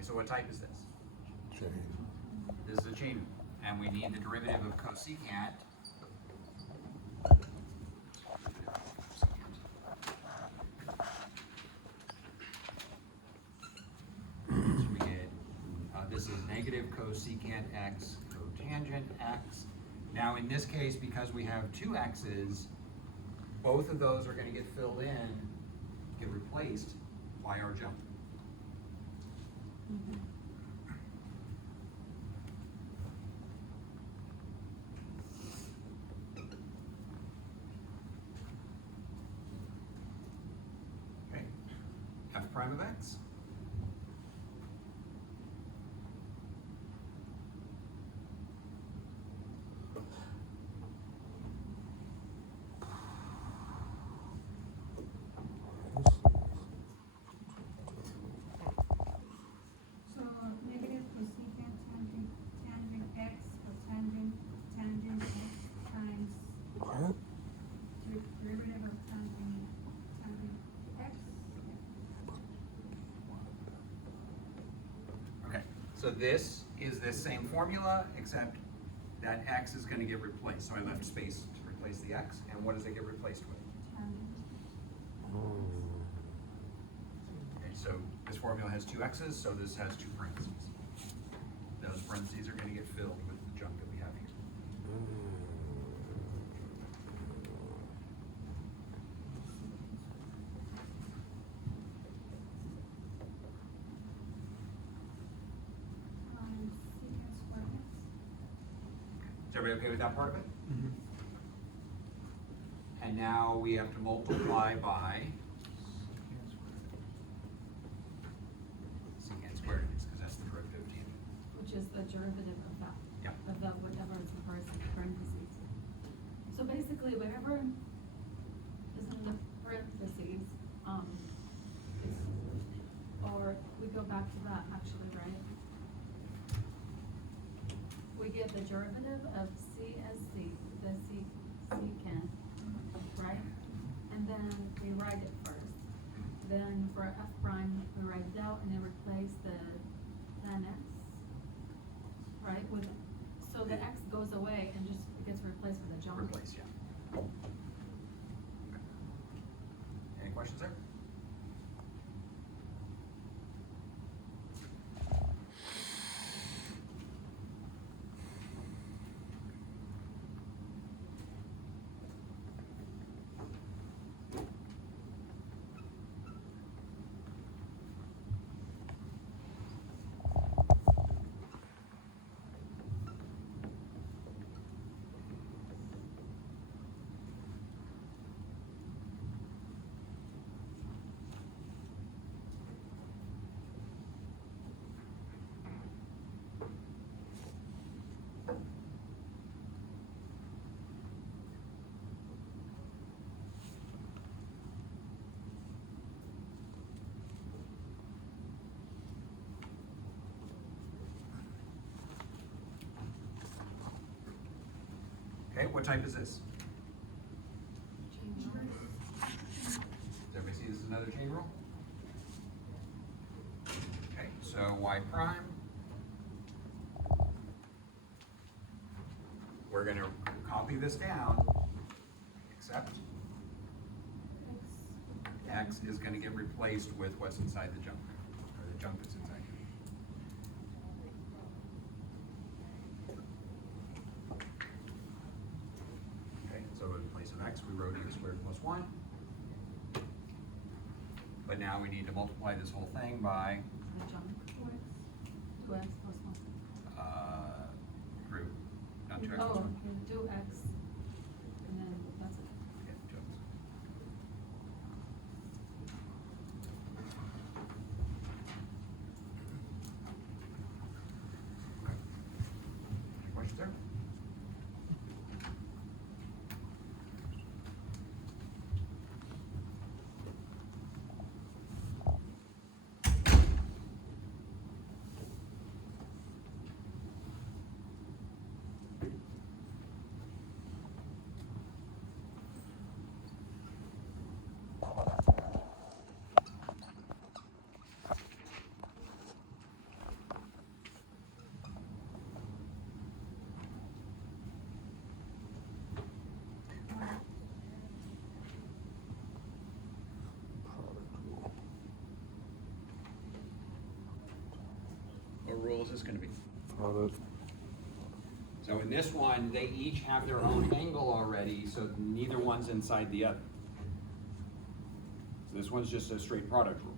Okay, so what type is this? Chain. This is a chain rule, and we need the derivative of cosecant. So we get, this is negative cosecant x cotangent x. Now in this case, because we have two x's, both of those are gonna get filled in, get replaced by our jump. Okay, f prime of x. So negative cosecant tangent x cotangent tangent x times What? derivative of tangent x. Okay, so this is this same formula, except that x is gonna get replaced. So I left space to replace the x, and what does it get replaced with? Tangent. Okay, so this formula has two x's, so this has two parentheses. Those parentheses are gonna get filled with the junk that we have here. Secant squared x. Is everybody okay with that part of it? And now we have to multiply by secant squared it is, because that's the derivative of tangent. Which is the derivative of that. Yeah. Of the whatever is in parentheses. So basically, whatever is in the parentheses, or we go back to that actually, right? We get the derivative of C as C, the secant, right? And then we write it first. Then for f prime, we write it out and then replace the tan x, right? With, so the x goes away and just gets replaced with a jump. Replace, yeah. Okay. Any questions there? Okay, what type is this? Chain rule. Does everybody see this is another chain rule? Okay, so y prime. We're gonna copy this down, except x is gonna get replaced with what's inside the junk, or the junk that's inside here. Okay, so in place of x, we wrote x squared plus 1. But now we need to multiply this whole thing by The jump. 2x plus 1. root, not 2x plus Oh, 1. 2x, and then that's it. Yeah, 2x. Okay. Any questions there? rule is this gonna be? Product. So in this one, they each have their own angle already, so neither one's inside the other. So this one's just a straight product rule.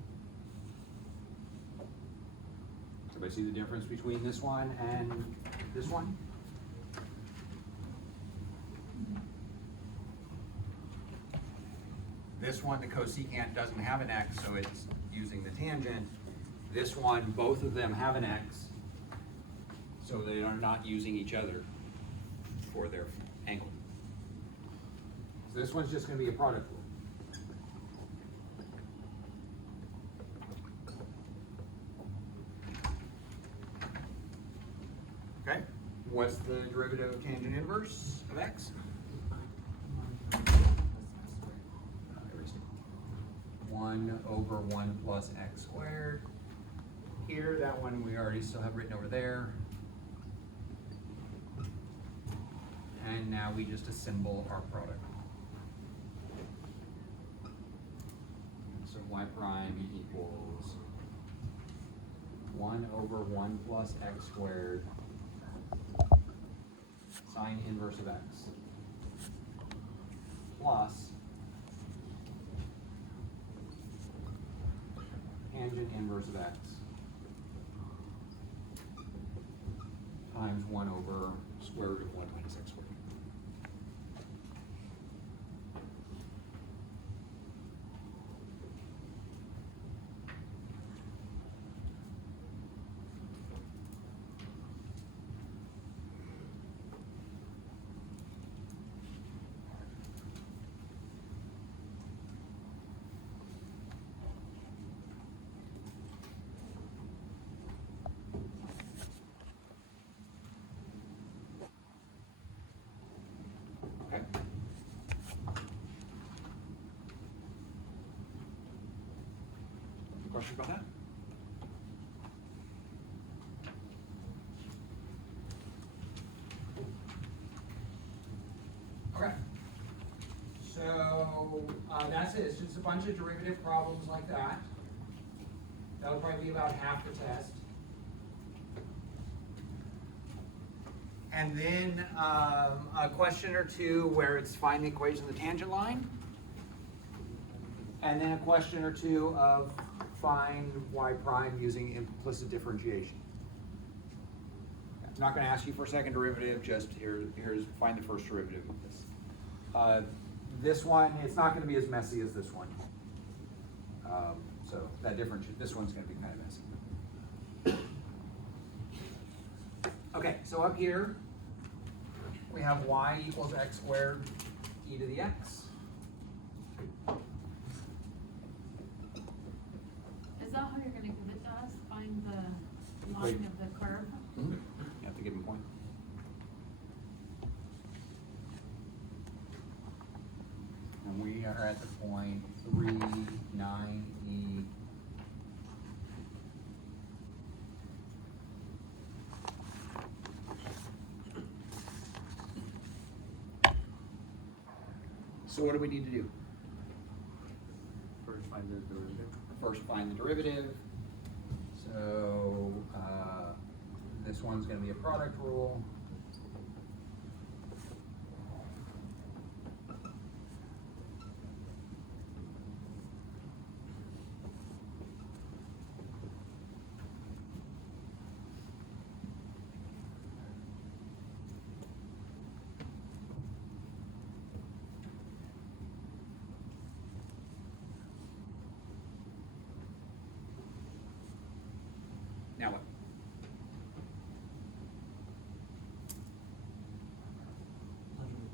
Everybody see the difference between this one and this one? This one, the cosecant doesn't have an x, so it's using the tangent. This one, both of them have an x, so they are not using each other for their angle. So this one's just gonna be a product rule. Okay, what's the derivative of tangent inverse of x? One over 1 plus x squared. Here, that one we already still have written over there. And now we just assemble our product. So y prime equals 1 over 1 plus x squared sine inverse of x plus tangent inverse of x times 1 over square root of 1 minus x squared. Okay. Any questions about that? Okay. So that's it. It's just a bunch of derivative problems like that. That'll probably be about half the test. And then a question or two where it's find the equation of the tangent line. And then a question or two of find y prime using implicit differentiation. I'm not going to ask you for a second derivative, just here's find the first derivative of this. This one, it's not going to be as messy as this one. So that difference, this one's going to be kind of messy. Okay, so up here, we have y equals x squared e to the x. Is that how you're gonna give it to us? Find the line of the curve? You have to give them a point. And we are at the point 3, 9, e. So what do we need to do? First find the derivative. First find the derivative. So this one's going to be a product rule. Now what?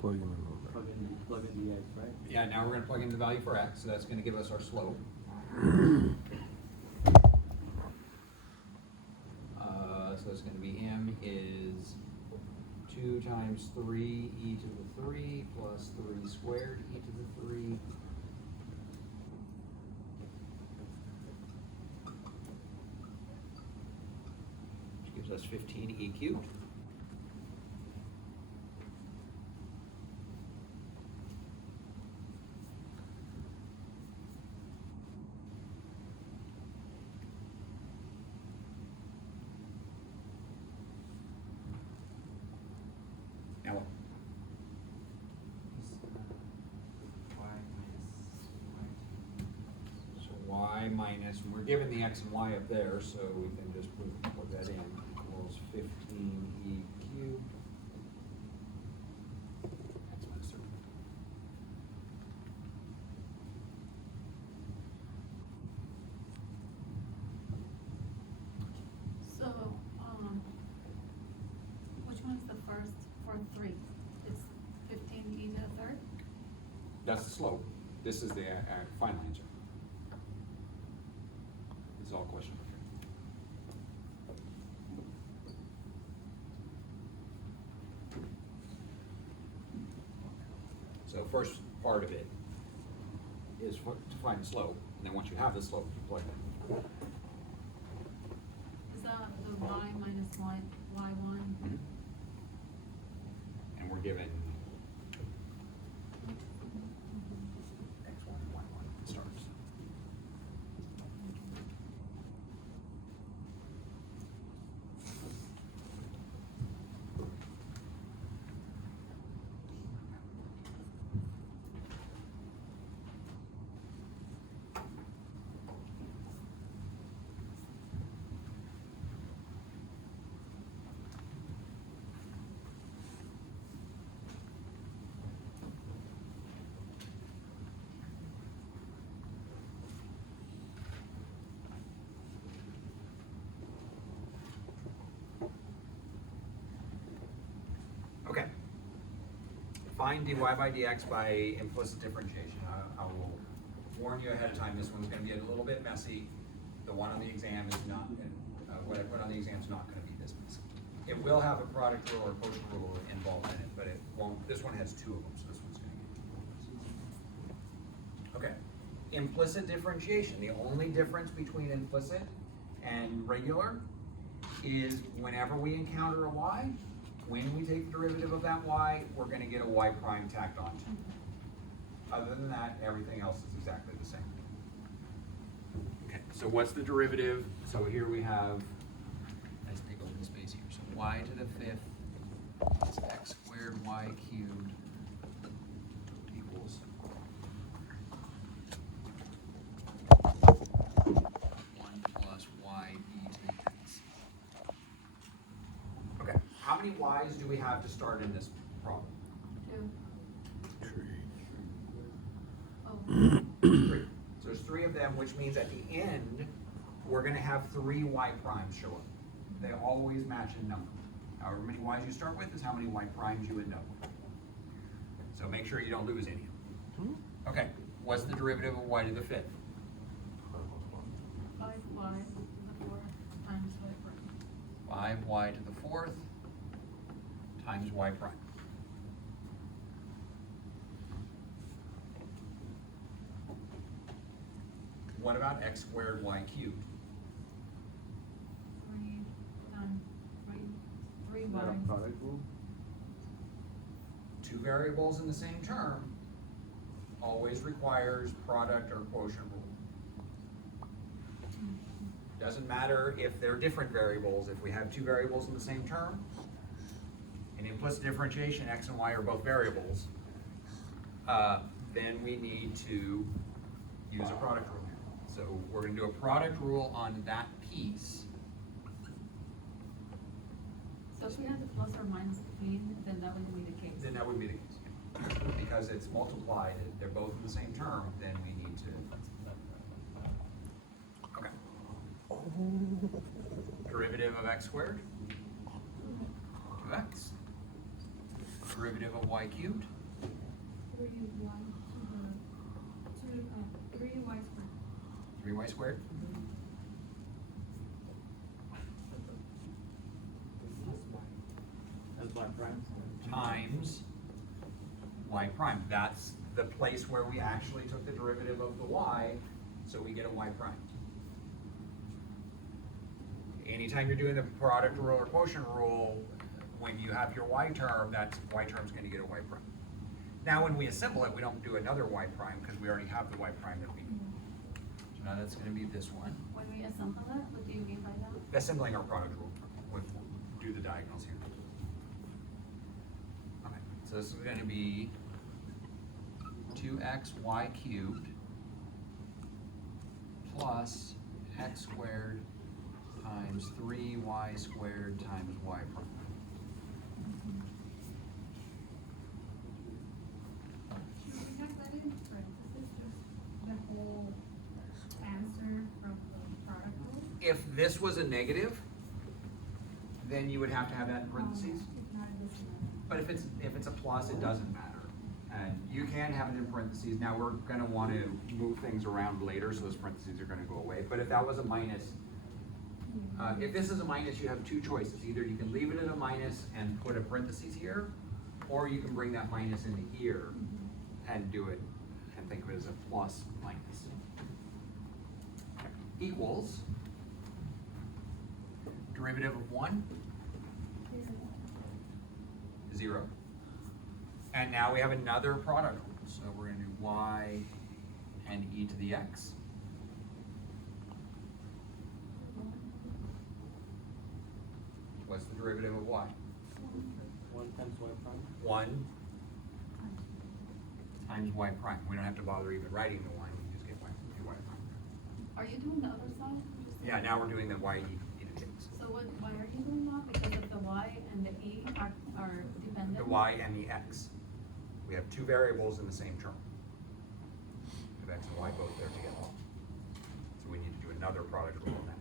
Plug in the x, right? Yeah, now we're going to plug in the value for x, so that's going to give us our slope. So it's going to be m is 2 times 3 e to the 3 plus 3 squared e to the 3. Which gives us 15 e cubed. y minus, we're given the x and y up there, so we can just put that in, equals 15e cubed. X minus 30. So, which one's the first for three? It's 15e to the third? That's the slope. This is the final answer. This is all question number 3. So first part of it is to find the slope, and then once you have the slope, you plug it. Is that the y minus y1? And we're given x1 and y1 starts. Okay. Find dy by dx by implicit differentiation. I will warn you ahead of time, this one's gonna be a little bit messy. The one on the exam is not, what I put on the exam is not gonna be this messy. It will have a product rule or quotient rule involved in it, but it won't, this one has two of them, so this one's gonna get. Okay, implicit differentiation. The only difference between implicit and regular is whenever we encounter a y, when we take the derivative of that y, we're gonna get a y prime tacked onto. Other than that, everything else is exactly the same. Okay, so what's the derivative? So here we have, let's take open space here. So y to the fifth is x squared y cubed equals 1 plus y e to the x. Okay, how many y's do we have to start in this problem? 2. Oh, 3. So there's 3 of them, which means at the end, we're gonna have 3 y primes show up. They always match in number. However many y's you start with is how many y primes you end up with. So make sure you don't lose any of them. Okay, what's the derivative of y to the fifth? 5y to the 4th times y prime. 5y to the fourth times y prime. What about x squared y cubed? 3 times 3 Is that a y. product rule? 2 variables in the same term always requires product or quotient rule. Doesn't matter if they're different variables. If we have 2 variables in the same term, in implicit differentiation, x and y are both variables, then we need to use a product rule here. So we're going to do a product rule on that piece. So if we had the plus or minus between, then that wouldn't be the case. Then that would be the case. Because it's multiplied, they're both in the same term, then we need to. Okay. Derivative of x squared? 2x. Derivative of y cubed? 3y to the 3y squared. 3y squared? That's y prime. Times y prime. That's the place where we actually took the derivative of the y, so we get a y prime. Anytime you're doing the product rule or quotient rule, when you have your y term, that y term's gonna get a y prime. Now, when we assemble it, we don't do another y prime because we already have the y prime that we need. So now that's gonna be this one. When we assemble it, what do you mean by that? Assembling our product rule, we'll do the diagonals here. Okay, so this is gonna be 2xy cubed plus x squared times 3y squared times y prime. Should we have that in parentheses, just the whole answer from the product rule? If this was a negative, then you would have to have that in parentheses. If not, it doesn't matter. But if it's a plus, it doesn't matter. And you can have it in parentheses. Now, we're gonna wanna move things around later, so those parentheses are gonna go away. But if that was a minus, if this is a minus, you have two choices. Either you can leave it at a minus and put a parentheses here, or you can bring that minus into here and do it, and think of it as a plus minus. Equals derivative of 1, 0. And now we have another product rule. So we're gonna do y and e to the x. What's the derivative of y? 1 times y prime. 1 times y prime. We don't have to bother even writing the 1, we can just get y prime. Are you doing the other side? Yeah, now we're doing the y e to the x. So why are you doing that? Because of the y and the e are dependent? The y and the x. We have two variables in the same term. We have x and y both there together. So we need to do another product rule on that.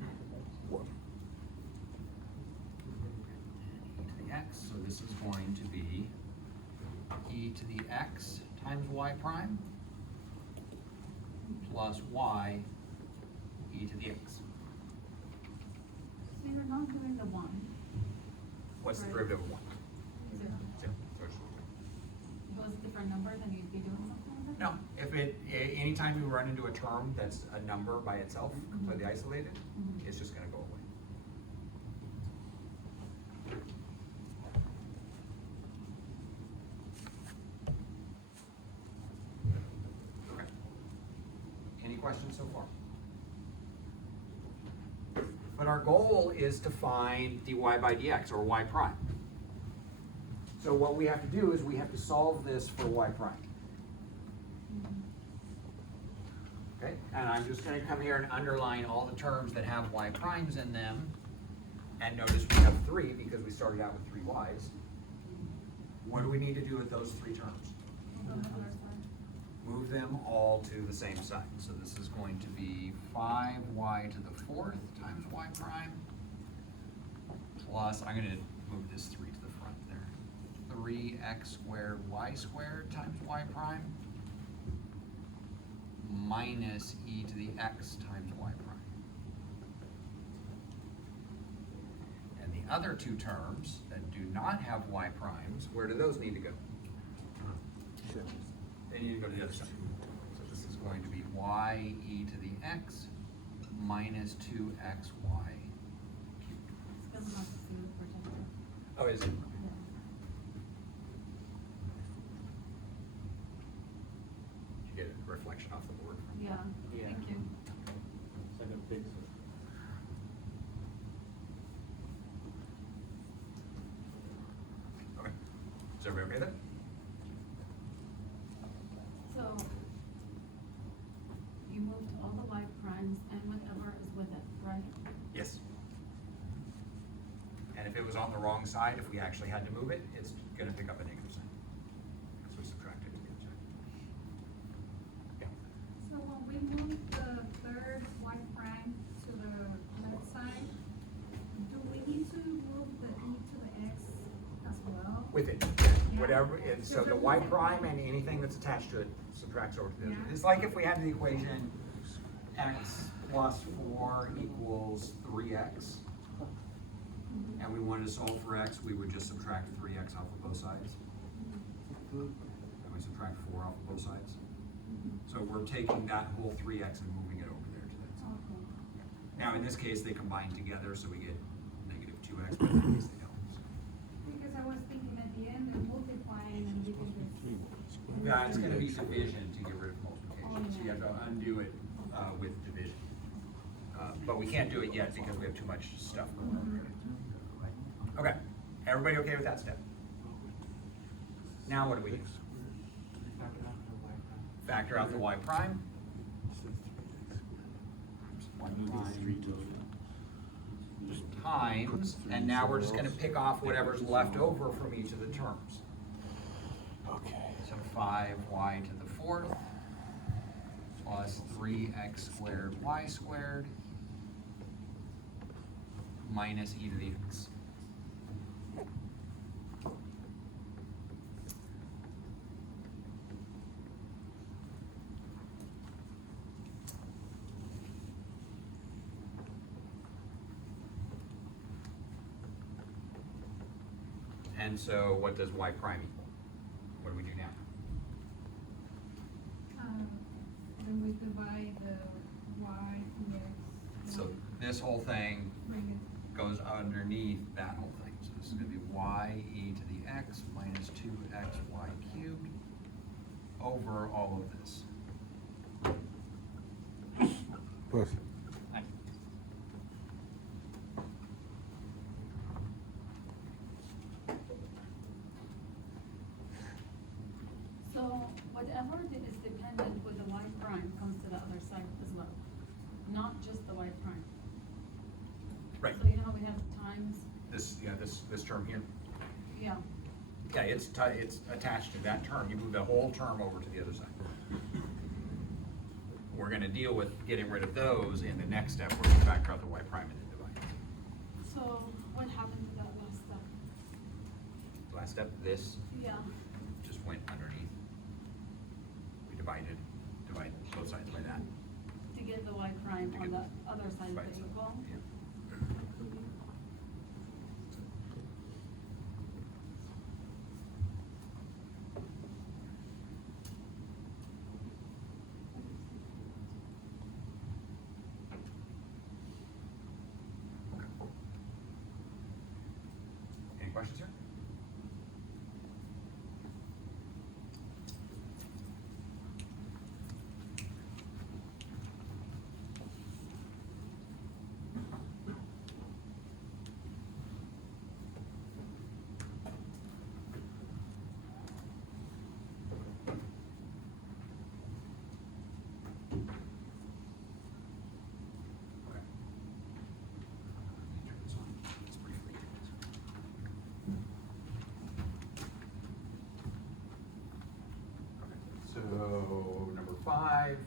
E to the x, so this is going to be e to the x times y prime plus y e to the x. So you're not doing the 1. What's the Right. derivative of 1? 0. 0. So it's- If it was a different number, then you'd be doing something like that? No, if anytime you run into a term that's a number by itself, completely isolated, Mhm. it's just gonna go away. Okay. Any questions so far? But our goal is to find dy by dx, or y prime. So what we have to do is we have to solve this for y prime. Okay, and I'm just gonna come here and underline all the terms that have y primes in them. And notice we have 3 because we started out with 3 y's. What do we need to do with those 3 terms? On the other side. Move them all to the same side. So this is going to be 5y to the 4th times y prime. Plus, I'm gonna move this 3 to the front there. 3x squared y squared times y prime. Minus e to the x times y prime. And the other 2 terms that do not have y primes, where do those need to go? They need to go to the other side. So this is going to be y e to the x minus 2xy cubed. This doesn't have to see with projector. Oh, is it? Yeah. Did you get a reflection off the board? Yeah, Yeah. thank you. It's like a pixel. Okay. Is everybody okay with that? So, you moved all the y primes and whatever is with it, right? Yes. And if it was on the wrong side, if we actually had to move it, it's gonna pick up a negative sign. So we subtract it to the other side. Yeah. So when we move the third y prime to the left side, do we need to move the e to the x as well? With it, Yeah. whatever, so the y prime and anything that's attached to it subtracts over to the other. It's like if we had the equation x plus 4 equals 3x. And we wanted to solve for x, we would just subtract 3x off of both sides. And we subtract 4 off of both sides. So we're taking that whole 3x and moving it over there to that side. Okay. Now, in this case, they combine together, so we get negative 2x, but in this case they don't. Because I was thinking at the end, they're multiplying and giving this. Yeah, it's gonna be division to get rid of multiplication, so you have to undo it, with division. But we can't do it yet because we have too much stuff going on. Okay, everybody okay with that step? Now what do we do? Factor out the y prime. y prime times, and now we're just gonna pick off whatever's left over from each of the terms. Okay. So 5y to the fourth plus 3x squared y squared minus e to the x. And so what does y prime equal? What do we do now? Then we divide the y and x. So this whole thing Bring goes underneath that whole thing. So this is gonna be y e to the x minus 2xy cubed over all of this. Perfect. So whatever is dependent with the y prime comes to the other side as well, not just the y prime. Right. So you know how we have times, This, yeah, this term here. yeah, Yeah, it's attached to that term. You move the whole term over to the other side. We're gonna deal with getting rid of those in the next step where we factor out the y prime and then divide. so what happened to that last step? Last step, this Yeah, just went underneath. We divided both sides by that. to get the y prime on the other side of Right. the equal. Yeah. Any questions here? Okay. Let me turn this on. It's briefly. Okay, so number 5,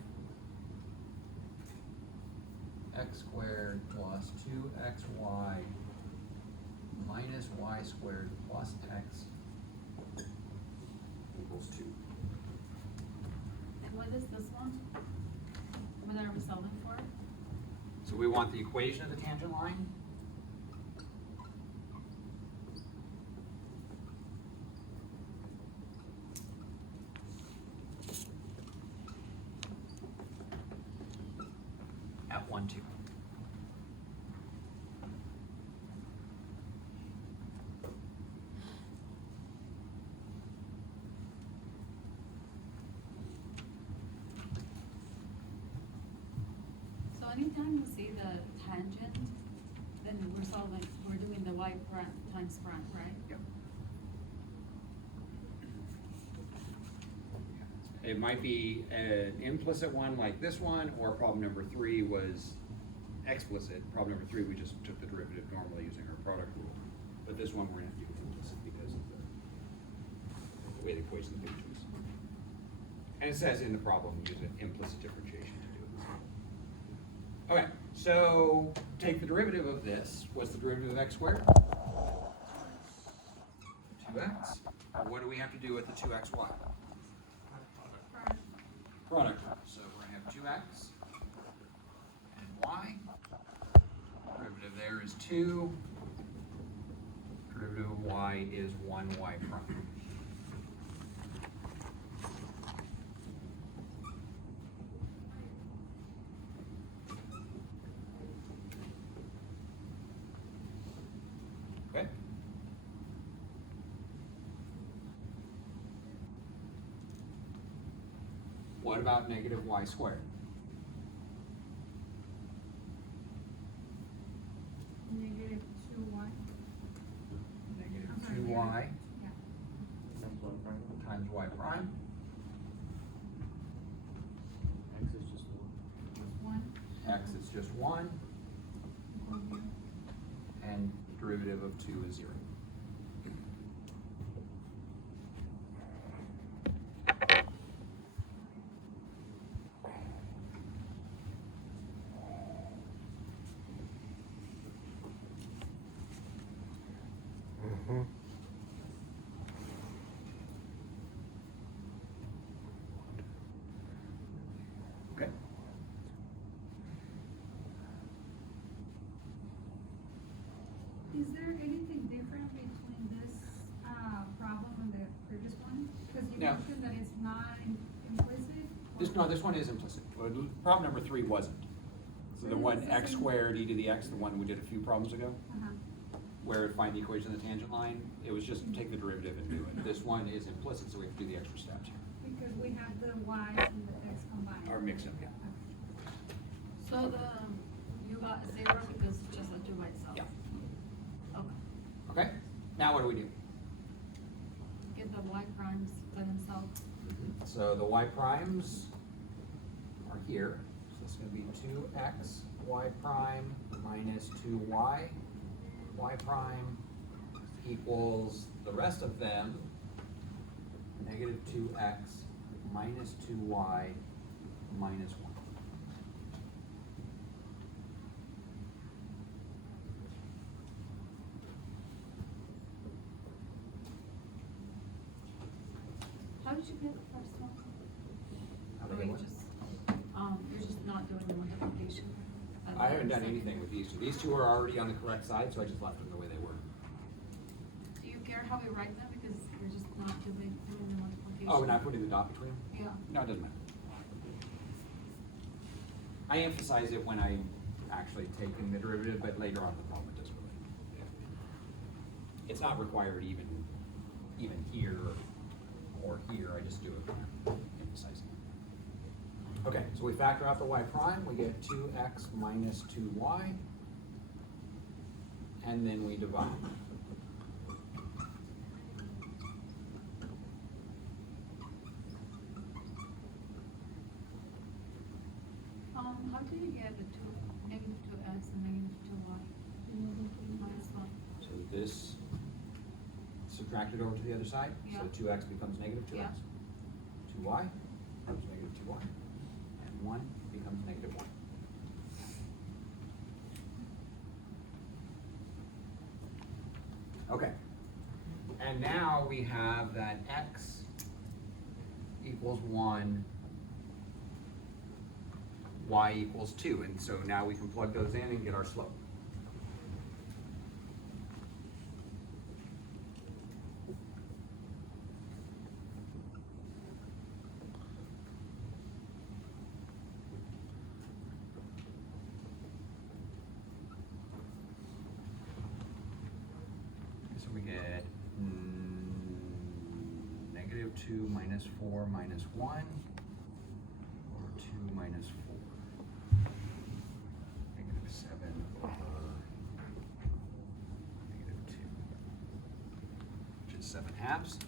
x squared plus 2xy minus y squared plus x equals 2. And what is this one? What are we solving for? So we want the equation of the tangent line. At 1, 2. So anytime we see the tangent, then we're doing the y prime times prime, right? Yep. It might be an implicit one like this one, or problem number 3 was explicit. Problem number 3, we just took the derivative normally using our product rule. But this one, we're gonna have to do implicit because of the way the equation's being chosen. And it says in the problem, use an implicit differentiation to do it. Okay, so take the derivative of this. What's the derivative of x squared? 2x. What do we have to do with the 2xy? Product. So we're gonna have 2x and y. Derivative there is 2. Derivative of y is 1y prime. Okay. What about negative y squared? Negative 2y. Negative I'm sorry, 2y Yeah. Times y prime. times y prime. X is just one. Plus 1. X is just 1. And derivative of 2 is 0. Mm-hmm. Okay. Is there anything different between this, problem and the previous one? Cause you No. mentioned that it's not implicit. or- This one is implicit. Problem number 3 wasn't. So the So one it's the x same- squared e to the x, the one we did a few problems ago, Uh-huh. where it find the equation of the tangent line, it was just take the derivative and do it. This one is implicit, so we have to do the extra steps here. Because we have the y's and the x combined. Or mix them, yeah. So you got 0 because it's just the 2 by itself? Yeah. Okay. Okay, now what do we do? Get the y primes by themselves. So the y primes are here, so it's gonna be 2x y prime minus 2y y prime equals the rest of them, negative 2x minus 2y minus 1. How did you get the first one? How Or do I you what? just, you're just not doing the multiplication? I haven't done anything with these two. These two are already on the correct side, so I just left them the way they were. Do you care how we write them, because you're just not doing the multiplication? Oh, we're not putting the dot between them? Yeah. No, it doesn't matter. I emphasize it when I actually taking the derivative, but later on in the problem it doesn't really. It's not required even here or here, I just do it when I'm emphasizing. Okay, so we factor out the y prime, we get 2x minus 2y, and then we divide. How do you get the negative 2x and negative 2y? Minus 1. So this subtracted over to the other side, Yeah. so 2x becomes negative 2x. Yeah. 2y becomes negative 2y, and 1 becomes negative 1. Okay, and now we have that x equals 1, y equals 2, and so now we can plug those in and get our slope. So we get negative 2 minus 4 minus 1, or 2 minus 4. Negative 7 over negative 2, which is 7/2.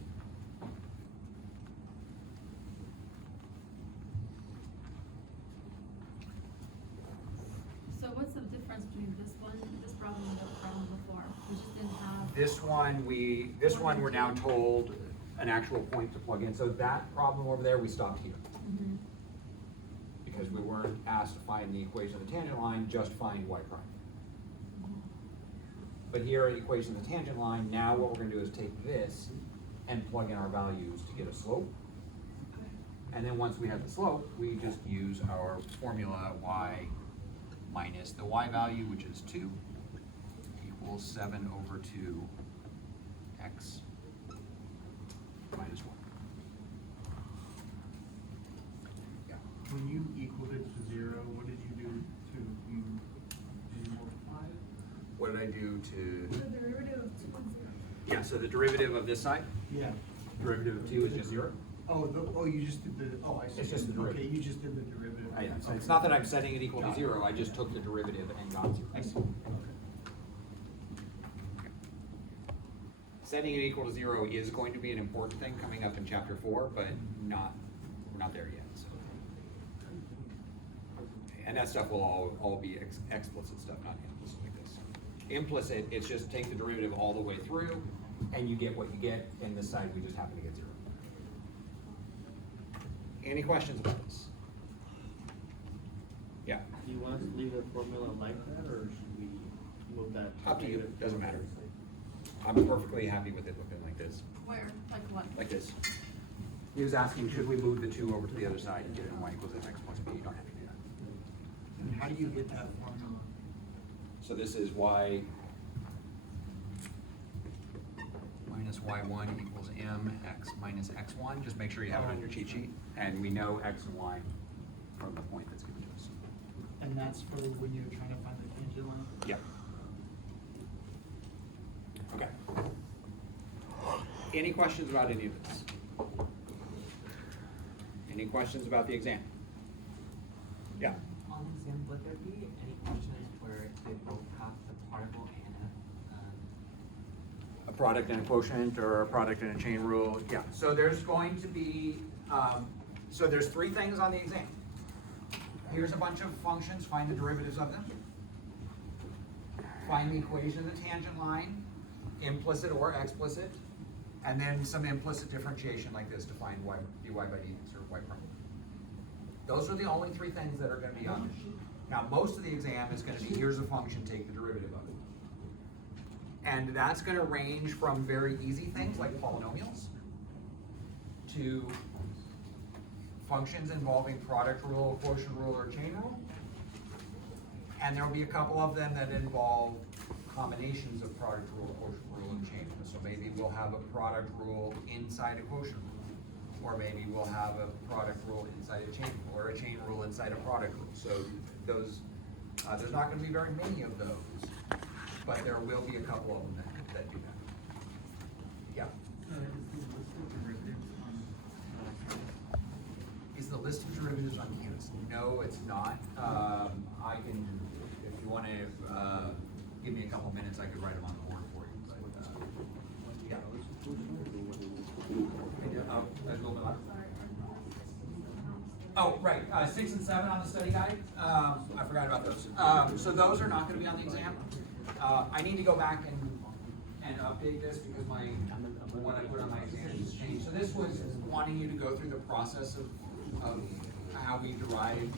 So what's the difference between this one, this problem and the problem before? We just didn't have. This one we're now told an actual point to plug in. So that problem over there, we stopped here. Mhm. Because we weren't asked to find the equation of the tangent line, just find y prime. But here, at equation of the tangent line, now what we're gonna do is take this and plug in our values to get a slope. And then once we have the slope, we just use our formula y minus the y value, which is 2, equals 7 over 2 x minus 1. Yeah. When you equaled it to 0, what did you do did you multiply it? What did I do to, The derivative of 2 and 0. yeah, so the derivative of this side, Yeah. derivative of 2 is just 0. You just did I see. It's just the Okay, derivative. you just did the derivative. Yeah, so it's Okay. not that I'm setting it equal to Got it. 0, I just took the derivative and got 0. I see, okay. Setting it equal to 0 is going to be an important thing coming up in chapter 4, but we're not there yet, so. And that stuff will all be explicit stuff, not implicit like this. Implicit, it's just take the derivative all the way through, and you get what you get, and this side we just happen to get 0. Any questions about this? Yeah, Do you want us to leave the formula like that, or should we move that? up to you, doesn't matter. I'm perfectly happy with it looking like this, Where, like what? like this. He was asking, should we move the 2 over to the other side and get it in y equals mx plus b? You don't have to do that. And how do you get that formula? So this is y minus y1 equals mx minus x1. Just make sure you have it on your cheat sheet. And we know x and y from the point that's given to us. And that's for when you're trying to find the tangent line? Yep. Okay. Any questions about any of this? Any questions about the exam? Yeah. On the exam, would there be any questions where they both have the particle and A product and a quotient, or a product and a chain rule, yeah. So there's going to be, so there's 3 things on the exam. Here's a bunch of functions, find the derivatives of them. Find the equation of the tangent line, implicit or explicit, and then some implicit differentiation like this to find y, dy by dx, or y prime. Those are the only 3 things that are gonna be on this sheet. Now, most of the exam is gonna be, here's a function, take the derivative of it. And that's gonna range from very easy things like polynomials to functions involving product rule, quotient rule, or chain rule. And there'll be a couple of them that involve combinations of product rule, quotient rule, and chain rule. So maybe we'll have a product rule inside a quotient rule. Or maybe we'll have a product rule inside a chain rule, or a chain rule inside a product rule. So those, there's not gonna be very many of those, but there will be a couple of them that do that. Yeah. Is the list of derivatives on Canvas? No, it's not. I can, if you wanna, give me a couple minutes, I could write them on the board for you, but, yeah. A little bit louder. Oh, right, 6 and 7 on the study guide, I forgot about those. So those are not gonna be on the exam. I need to go back and update this because what I put on my exam has changed. So this was wanting you to go through the process of how we derive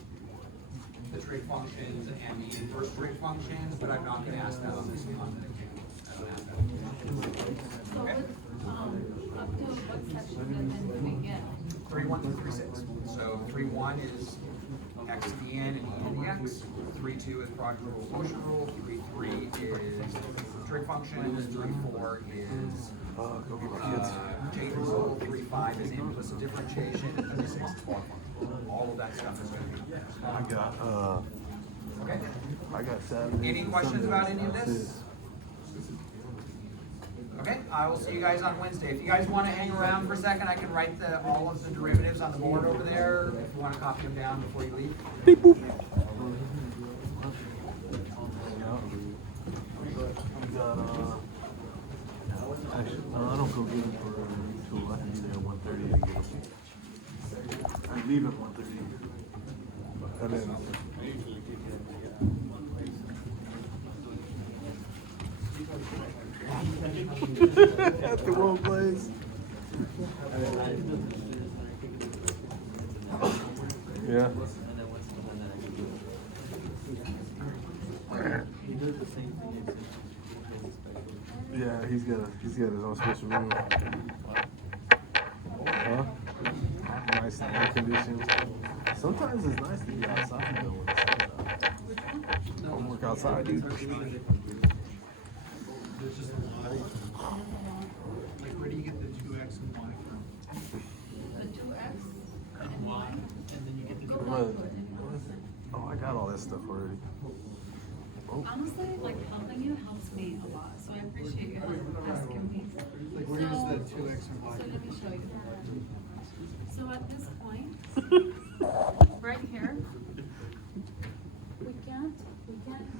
the trig functions and the inverse trig functions, but I'm not gonna ask that on this exam. I don't ask that. So Okay. what, up to what section then do we get? 3.1 through 3.6. So 3.1 is x to the n and e to the x. 3.2 is product rule, quotient rule. 3.3 is trig functions. 3.4 is chain rule. 3.5 is implicit differentiation. And 3.6 is bar function. All of that stuff is going to be. Okay. I got 7. Any questions about any of this? Okay, I will see you guys on Wednesday. If you guys want to hang around for a second, I can write all of the derivatives on the board over there. If you want to copy them down before you leave. Beep boop. Actually, I don't go get them for 2. I can be there at 1:30 to get them. I leave at 1:30. And then. At the wrong place. Yeah. He does the same thing. Yeah, he's got his own special room. Huh? Nice air conditions. Sometimes it's nice to be outside though when the sun's out. Don't work outside, dude. There's just a lot. Like, where do you get the 2x and y from? The 2x And and y, y? and then you get the Go What? back to it. Oh, I got all that stuff already. Honestly, like helping you helps me a lot, so I appreciate you asking me. Like, where does the 2x and y So let me show you. So at this point, right here, we can't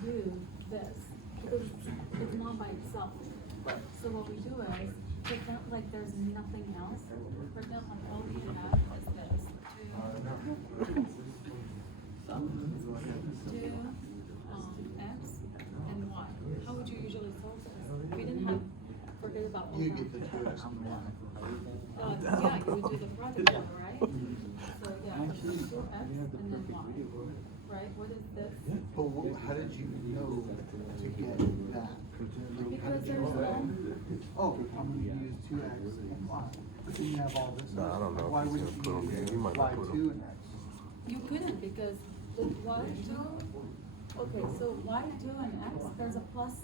do this because it's not by itself. So what we do is, pretend like there's nothing else, pretend like all we have is this. 2. all You that. get the two X and the Y. Yeah, you would do the product number, right? So, yeah, it's 2X and then Y, right? What is this? But how did you know to get that? Like, how Because did you there's know? no, Oh, I'm gonna use two X and Y. But then you have all this. No, I don't know if Why he's wouldn't gonna put 'em you here. He use might Y not put 'em. two and X? you couldn't because the Y2, okay, so Y2 and X, there's a plus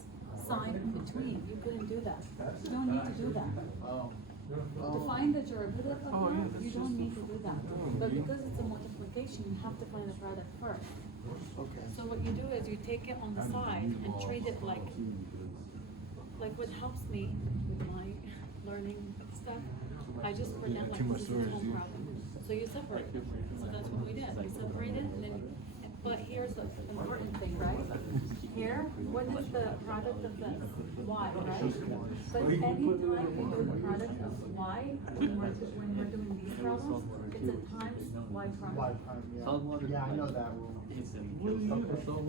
sign in between. You couldn't do that. You don't need to do that. Oh. To find the derivative of that, you don't need to do that. But because it's a multiplication, you have to find the product first. Okay. So what you do is you take it on the side and treat it like what helps me with my learning stuff, I just pretend like this is the whole problem. So you separate it. So that's what we did. We separated and then, but here's the important thing, right? Here, what is the product of this? Y, right? But anytime we do the product of Y, when we're doing these problems, it's a times Y prime. Y prime, yeah. Salt water. Yeah, I know that rule.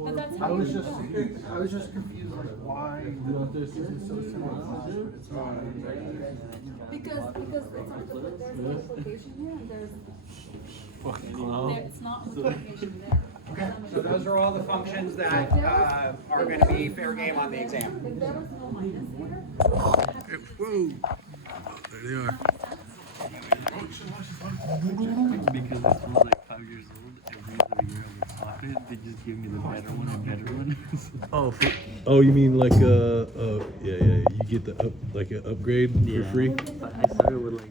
But that's I how was you just, do it. I was just confused, like, why is it so simple, but it's not? Because there's multiplication here and there's, it's not multiplication there. So those are all the functions that are going to be fair game on the exam. If there was no minus here, we would have to Whoa. There they are. Because it's still like 5 years old, every other year on the pocket, they just give me the better one and better one. Oh, you mean like yeah, you get the like an upgrade for free? But I started with like